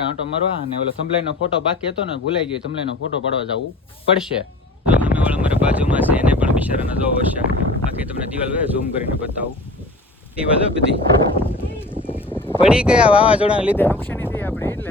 આંટો મારવા અને ઓલો થંભલાઈનો ફોટો બાકી હતો ને ભૂલાઈ ગયો થંભલાઈનો ફોટો પાડવા જવું પડશે. તો અમે વાળા મારા બાજુમાં છે એને પણ બિચારાને જો હશે. બાકી તમને દિવાલ ઝૂમ કરીને બતાવું. દિવાલ બધી. પડી ગયા વાવાઝોડાને લીધે નુકસાની થઈ આપણે એટલે.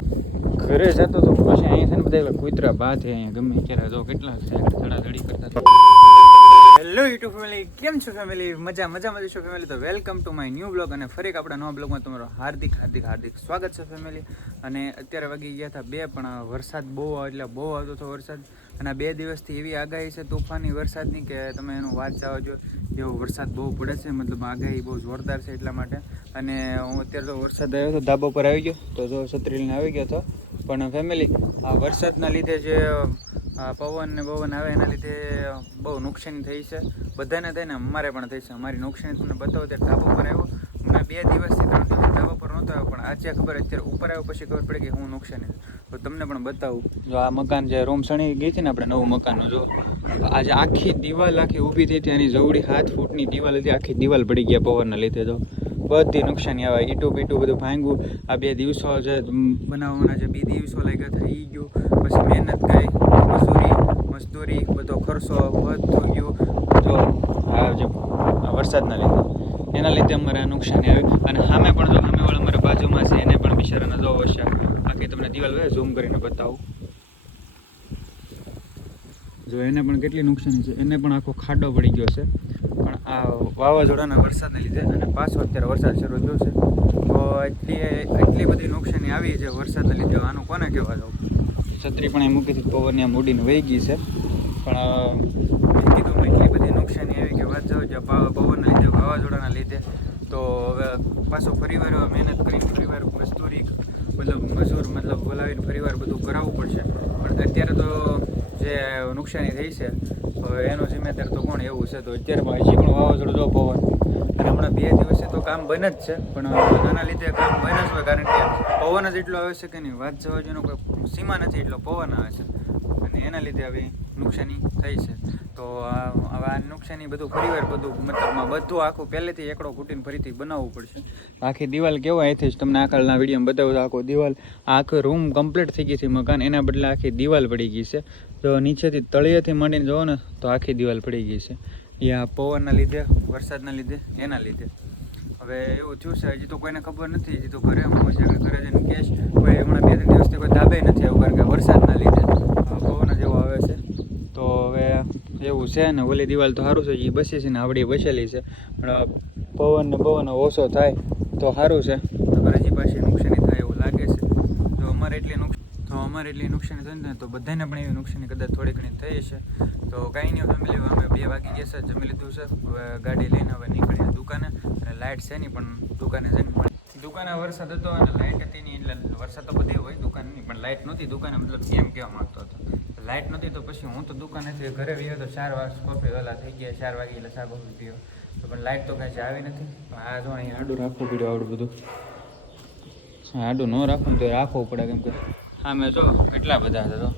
ઘરે જતો તો પછી અહીંયા છે ને બધા કુતરા છે અહીંયા ગમે ત્યારે. જો કેટલા છે ધડાધડી કરતા હેલો યુટ્યુબ ફેમિલી કેમ છો ફેમિલી મજા મજા મજા છો ફેમિલી તો welcome to my new blog અને ફરી આપણા નવા બ્લોગમાં તમારો હાર્દિક હાર્દિક હાર્દિક સ્વાગત છે ફેમિલી અને અત્યારે વાગી ગયા હતા બે, પણ વરસાદ બહુ એટલે બહુ આવતો હતો વરસાદ. અને બે દિવસથી એવી આગાહી છે તોફાની, વરસાદની કે તમે એનું વાત જાઓ જો એવો વરસાદ બહુ પડે છે, મતલબ આગાહી બહુ જોરદાર છે એટલા માટે. અને હું અત્યારે તો વરસાદ આવ્યો હતો ધાબા પર આવી ગયો, તો જો છત્રી આવી ગયો હતો પણ ફેમિલી આ વરસાદના લીધે જે પવન ને પવન આવે એના લીધે બહુ નુકસાની થઈ છે. બધાને થઈને અમારે પણ થઈ છે. અમારી નુકસાની તમને બતાવો ત્યારે ધાબા પર આવ્યો. હમણાં બે દિવસથી ત્રણ દિવસ ધાબા પર નહોતો આવ્યો, પણ આજે ખબર અત્યારે ઉપર આવ્યો પછી ખબર પડી કે હું નુકસાની તો તમને પણ બતાવું. જો આ મકાન જે રૂમ સણી ગઈ છે ને આપણે નવું મકાનનું, જો. આજે આખી દિવાલ આખી ઊભી થઈ હતી એની જવડી હાથ ફૂટની દિવાલ હતી, આખી દિવાલ પડી ગયા પવનના લીધે તો બધી નુકસાની આવે. ઈટું પીટું બધું ભાંગ્યું. આ બે દિવસો જે બનાવવાના જે બે દિવસો લાગ્યા એ ગયું. પછી મહેનત કરી, મજૂરી, મજદૂરી, બધો ખર્ચો બધું ગયું. જો, આ જે વરસાદના લીધે. એના લીધે અમારે આ નુકસાની આવ્યું અને સામે પણ જો સામે વાળા અમારા બાજુમાં છે, એને પણ બિચારાને જો હશે બાકી તમને દિવાલ ઝૂમ કરીને બતાવું. જો, એને પણ કેટલી નુકસાની છે. એને પણ આખો ખાડો પડી ગયો છે. આ વાવાઝોડાના વરસાદને લીધે અને પાછો અત્યારે વરસાદ શરૂ થયો છે. તો એટલી એટલી બધી નુકસાની આવી છે વરસાદને લીધે આનું કોને કહેવા જાવ? છત્રી પણ એ મૂકી હતી પવનની આમ ઉડીને વહી ગઈ છે. પણ મેં કીધું એટલી બધી નુકસાની આવી કે વાત જાવ જે પા- પવનના લીધે, વાવાઝોડાના લીધે. તો હવે પાછો ફરીવાર મહેનત કરીને ફરીવાર મજદૂરી મતલબ મજૂર, મતલબ બોલાવીને ફરીવાર બધું કરાવવું પડશે. પણ અત્યારે તો જે નુકસાની થઈ છે એનો જિમ્મેદાર તો કોણ એવું છે, તો અત્યારે હજી પણ વાવાઝોડું પવન. અને હમણાં બે દિવસે તો કામ બને જ છે, પણ આના લીધે કામ બને જ હોય, કારણ કે પવન જ એટલો આવે છે કે નહીં, વાત જવા જેનો કોઈ સીમા નથી, એટલો પવન આવે છે. અને એના લીધે આવી નુકસાની થઈ છે. તો આ, હવે આ નુકસાની બધું ફરીવાર બધું મતલબમાં બધું આખું પહેલેથી એકડો કૂટીને ફરીથી બનાવવું પડશે. આખી દિવાલ કેવો અહીંથી જ તમને આખરના વિડીયોમાં બતાવું આખો દિવાલ, આખો રૂમ કમ્પ્લીટ થઈ ગઈ છે મકાન, એના બદલે આખી દિવાલ પડી ગઈ છે. તો નીચેથી તળિયેથી માંડીને જુઓ ને, તો આખી દિવાલ પડી ગઈ છે. એ પવનના લીધે, વરસાદના લીધે, એના લીધે. હવે એવું થયું છે, હજી તો કોઈને ખબર નથી, હજી તો ઘરે હું છે ઘરે જઈને કેશ. કોઈ હમણાં બે ત્રણ દિવસથી કોઈ ધાબે નથી આવ્યું કારણ કે વરસાદના લીધે. પવન જ એવો આવે છે. તો હવે એવું છે ને, ઓલી દિવાલ તો સારું છે એ બસી છે ને, આવડી બસેલી છે. પણ પવન ને પવન ઓછો થાય તો સારું છે. નકર હજી પાછી નુકસાની થાય એવું લાગે છે. તો અમારે એટલી નુકસાન તો અમારે એટલી નુકસાની થઈ ને તો બધાને પણ એવી નુકસાની કદાચ થોડી ઘણી થઈ છે. તો કાંઈ નહીં ફેમિલી અમે બે વાગી ગયા છે, જમી લીધું છે. હવે ગાડી લઈને હવે નીકળીએ દુકાને. અને લાઇટ છે નહીં, પણ દુકાને જઈને મળી દુકાને વરસાદ હતો અને લાઇટ હતી નહીં, એટલે વરસાદ તો બધી હોય દુકાનની પણ લાઇટ નહોતી દુકાને, મતલબ કેમ કહેવા માંગતો હતો. લાઇટ નહોતી તો પછી હું તો દુકાનેથી ઘરે ગયો તો ચાર વાર કોફી વહેલા થઈ ગયા, ચાર વાગે એટલે ચા કોફી પીયો. તો પણ લાઇટ તો કાંઈ આવી નથી. પણ આ જો અહીંયા આડું રાખવું પડ્યું, આવડું બધું. આડું ન રાખવું ને તો રાખવું પડે, કેમ કે સામે જો કેટલા બધા છે તો.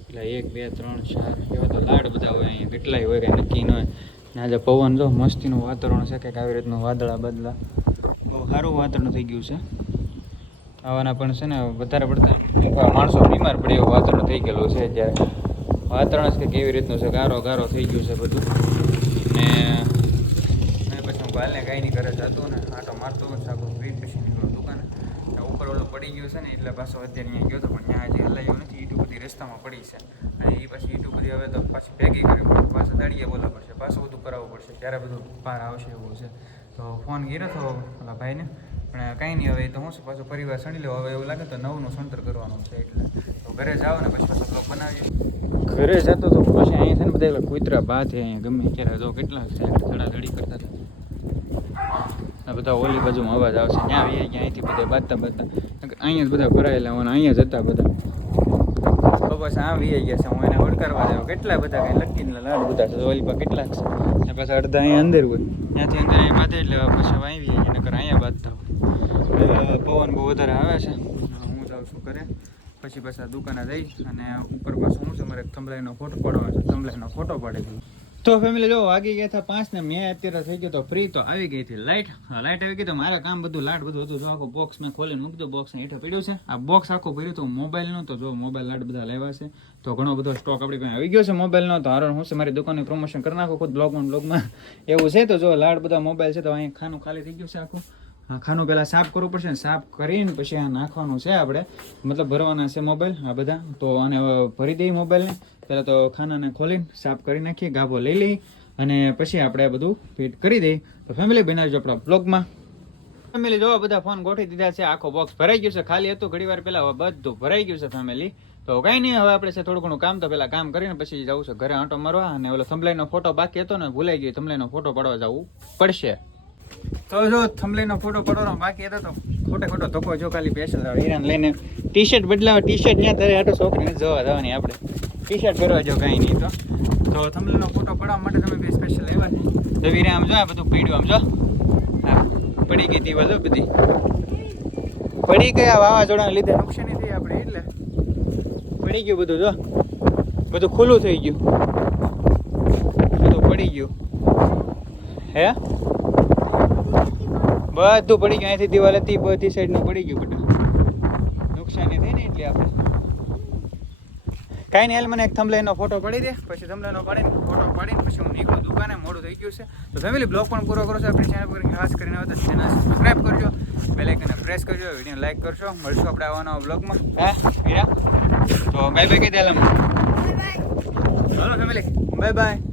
એટલે એક, બે, ત્રણ, ચાર, એવા તો લાડ બધા હોય અહીંયા, કેટલાય હોય કાંઈ નક્કી ન હોય. ને આજે પવન જો મસ્તીનું વાતાવરણ છે, કંઈક આવી રીતનું વાદળા બદલા બહુ સારું વાતાવરણ થઈ ગયું છે. આવાના પણ છે ને, વધારે પડતા માણસો બીમાર પડે એવું વાતાવરણ થઈ ગયેલું છે અત્યારે. વાતાવરણ જ કે કેવી રીતનું છે, ગારો ગારો થઈ ગયું છે બધું. ને પછી હું કાલને કાંઈ નહીં કરે જતો ને, આટો મારતો સાકું ફ્રી પછી નીકળો દુકાને. ઉપર ઓલો પડી ગયો છે ને, એટલે પાછો અત્યારે અહીંયા ગયો હતો પણ ત્યાં હજી હલાયું નથી. ઈટું બધી રસ્તામાં પડી છે. અને એ પછી ઈટું બધી હવે તો પાછી ભેગી કરવી પડે પાછું દાડીએ બોલવા પડશે. પાછું બધું કરાવવું પડશે. ત્યારે બધું બહાર આવશે એવું છે. તો ફોન કર્યો હતો ઓલા ભાઈને. પણ કાંઈ નહીં, હવે તો હું શું પાછું પરિવાર સણી લેવો હવે એવું લાગે તો નવનું સંતર કરવાનું છે એટલે. તો ઘરે જાઓ ને, પછી પાછું બ્લોક બનાવીએ. ઘરે જતો તો પછી અહીંયા છે ને, બધા કુતરા બા છે અહીંયા ગમે ત્યારે. જો કેટલા ધડાધડી કરતા હતા. આ બધા ઓલી બાજુમાં અવાજ આવશે. ત્યાં આવીએ અહીંયા અહીંથી બધા બાજતા બાજતા. અહીંયા જ બધા ભરાયેલા હોય અહીંયા જ હતા બધા. બસ આમ વી ગયા છે, હું એને વળકારવા જાઉં. કેટલા બધા કઈ લકીને લાડ બધા છે ઓલી પર કેટલાક છે? ને પાછા અડધા અહીંયા અંદર હોય. ત્યાંથી અંદર અહીંયા બાંધે એટલે પછી આવી ગયા નકર અહીંયા બાંધતા હોય. પવન બહુ વધારે આવે છે. હું જાઉં છું કરે પછી પાછા દુકાને જઈ અને ઉપર પાછું હું છે, મારે થંભલાઈનો ફોટો પાડવાનો છે. થંભલાઈનો ફોટો પાડી દઉં. તો ફેમિલી જો વાગી ગયા હતા પાંચ ને મેં અત્યારે થઈ ગયો તો ફ્રી તો આવી ગઈ હતી લાઇટ લાઇટ આવી ગઈ તો મારે કામ બધું લાડ બધું હતું. જો આખો બોક્સ મેં ખોલીને મૂકી દો બોક્સ હેઠળ પડ્યું છે. આ બોક્સ આખું ભર્યું તો મોબાઈલનો તો જો મોબાઈલ લાડ બધા લેવા છે. તો ઘણો બધો સ્ટોક આપણી પાસે આવી ગયો છે મોબાઈલનો તો હારો હું છે, મારી દુકાનની પ્રમોશન કરી નાખો ખુદ બ્લોગમાં બ્લોગમાં એવું છે તો જો લાડ બધા મોબાઈલ છે તો અહીંયા ખાનું ખાલી થઈ ગયું છે આખું. ખાનું પહેલાં સાફ કરવું પડશે ને, સાફ કરીને પછી આ નાખવાનું છે આપણે. મતલબ ભરવાના છે મોબાઈલ આ બધા. તો આને ભરી દઈએ મોબાઈલને પહેલાં તો ખાનાને ખોલીને સાફ કરી નાખીએ, ગાભો લઈ લઈ અને પછી આપણે બધું ફિટ કરી દઈએ. તો ફેમિલી બનાવજો આપણા બ્લોગમાં ફેમિલી જોવા, બધા ફોન ગોઠવી દીધા છે. આખો બોક્સ ભરાઈ ગયું છે. ખાલી હતું, ઘણી વાર પહેલાં બધું ભરાઈ ગયું છે ફેમિલી તો કાંઈ નહીં, હવે આપણે છે થોડું ઘણું કામ. તો પહેલાં કામ કરીને પછી જવું છે ઘરે આંટો મારવા. અને ઓલો થંભલાઈનો ફોટો બાકી હતો ને, ભૂલાઈ ગયો. થંભલાઈનો ફોટો પાડવા જવું પડશે. તો જો થંભલાઈનો ફોટો પડવાનો બાકી હતો તો ખોટે ખોટો ધક્કો જો ખાલી સ્પેશિયલ હીરાને લઈને ટી શર્ટ બદલાવે ટી શર્ટ ત્યાં તારે આટો છોકરીને જોવા જવાની આપણે. ટી શર્ટ પહેરવા જો કાંઈ નહીં તો. તો ફોટો પાડવા માટે તમે બે સ્પેશિયલ આવ્યા છે. તો આમ જો આ બધું પડ્યું આમ જો. હા, પડી ગઈ હતી જો બધી. પડી ગયા વાવાઝોડાને લીધે નુકસાની થઈ આપણે એટલે. પડી ગયું બધું જો. બધું ખુલ્લું થઈ ગયું. બધું પડી ગયું. હે? બધું પડી ગયું. અહીંથી દિવાલ હતી બધી સાઈડનું પડી ગયું બધું. નુકસાની થઈ ને એટલે આપણે. કાંઈ નહીં હાલ મને એક થંભલાઈનો ફોટો પાડી દે. પછી થંભલાઈનો પાડીને ફોટો પાડીને પછી હું નીકળું દુકાને મોડું થઈ ગયું છે. તો ફેમિલી બ્લોગ પણ પૂરો કરો છો આપણી ચેનલ પર. ખાસ કરીને આવે તો ચેનલ સબસ્ક્રાઈબ કરજો બેલ આઇકનને પ્રેસ કરજો વીડિયો લાઈક કરજો. મળશું આપણે આવવાના બ્લોગમાં હા વીરા તો બાય બાય કહી દે ચલો ફેમિલી બાય બાય